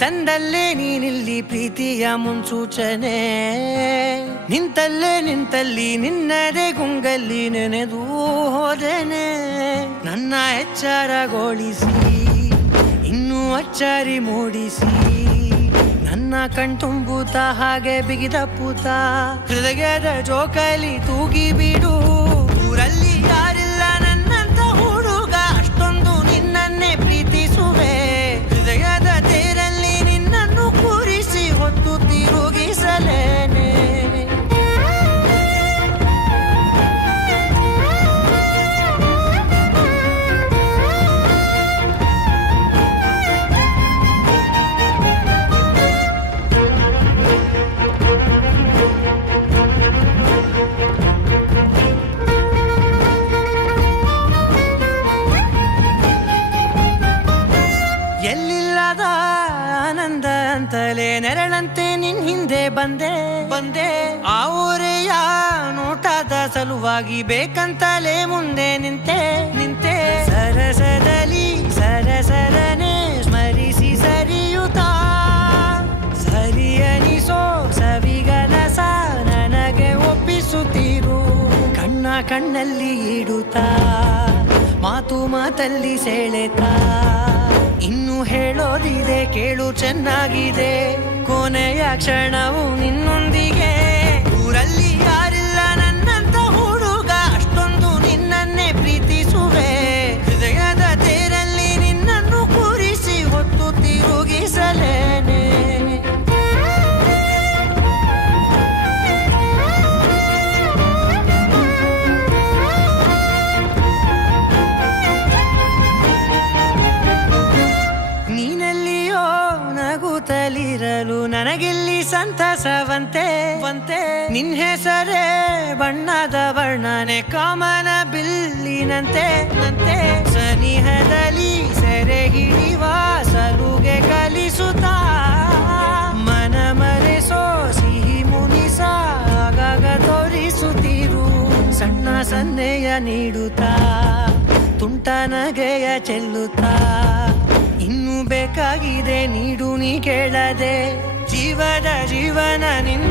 ತಂದಲ್ಲೇ ನೀನಿಲ್ಲಿ ಪ್ರೀತಿಯ ಮುನ್ಸೂಚನೆ. ನಿಂತಲ್ಲಿ ನಿನ್ನದೇ ಗುಂಗಲ್ಲಿ ನೆನೆದು ಹೋದೆನೆ. ನನ್ನ ಎಚ್ಚರಗೊಳಿಸಿ ಇನ್ನೂ ಅಚ್ಚರಿ ಮೂಡಿಸಿ, ನನ್ನ ಕಣ್ತುಂಬುತ್ತ ಹಾಗೆ ಬಿಗಿದಪ್ಪುತ್ತ ಹೃದಯದ ಜೋಕಾಲಿ ತೂಗಿ ಬಿಡು. ಊರಲ್ಲಿ ಯಾರಿಲ್ಲ ನನ್ನಂತ ಹುಡುಗ, ಅಷ್ಟೊಂದು ನಿನ್ನನ್ನೇ ಪ್ರೀತಿಸುವೆ. ಹೃದಯದ ತೇರಲ್ಲಿ ನಿನ್ನನ್ನು ಕೂರಿಸಿ ಹೊತ್ತು ತಿರುಗಿಸಲೇನೆ. ಎಲ್ಲಿಲ್ಲದ ಆನಂದ ಅಂತಲೇ ನೆರಳಂತೆ ನಿನ್ ಹಿಂದೆ ಬಂದೆ. ಆ ಊರೆಯ ನೋಟದ ಸಲುವಾಗಿ ಬೇಕಂತಲೇ ಮುಂದೆ ನಿಂತೆ. ಸರಸದಲ್ಲಿ ಸರಸರನೆ ಸ್ಮರಿಸಿ ಸರಿಯುತ್ತಾ, ಸರಿ ಅನಿಸೋ ಸವಿಗನಸ ನನಗೆ ಒಪ್ಪಿಸುತ್ತೀರು. ಕಣ್ಣಲ್ಲಿ ಇಡುತ್ತಾ, ಮಾತಲ್ಲಿ ಸೆಳೆತಾ, ಇನ್ನು ಹೇಳೋದಿದೆ ಕೇಳು ಚೆನ್ನಾಗಿದೆ. ಕೊನೆಯ ಕ್ಷಣವು ನಿನ್ನೊಂದಿಗೆ. ಊರಲ್ಲಿ ಯಾರಿಲ್ಲ ನನ್ನಂತ ಹುಡುಗ, ಅಷ್ಟೊಂದು ನಿನ್ನನ್ನೇ ಪ್ರೀತಿಸುವೆ. ಹೃದಯದ ತೇರಲ್ಲಿ ನಿನ್ನನ್ನು ಕೂರಿಸಿ ಹೊತ್ತು ತಿರುಗಿಸಲೇನೆ. ನೀನೆಲ್ಲಿಯೋ ನಗುತ್ತಲಿರಲು ನನಗಿಲ್ಲಿ ಸಂತಸವಂತೆ. ನಿನ್ ಹೆಸರೇ ಬಣ್ಣದ ವರ್ಣನೆ ಕಾಮನ ಬಿಲ್ಲಿನಂತೆ. ಸನಿಹದಲ್ಲಿ ಸೆರೆ ಹಿಡಿಯುವ ಸಲುಗೆ ಕಲಿಸುತ್ತಾ, ಮನ ಮರೆಸೋ ಸಿಹಿ ಮುನಿಸ ಆಗಾಗ ತೋರಿಸುತ್ತೀರು. ಸಣ್ಣ ಸನ್ನೆಯ ನೀಡುತ್ತಾ, ತುಂಟ ನಗೆಯ ಚೆಲ್ಲುತ್ತಾ, ಇನ್ನು ಬೇಕಾಗಿದೆ ನೀಡು ನೀ ಕೇಳದೆ. ಜೀವನ ನಿನ್ನ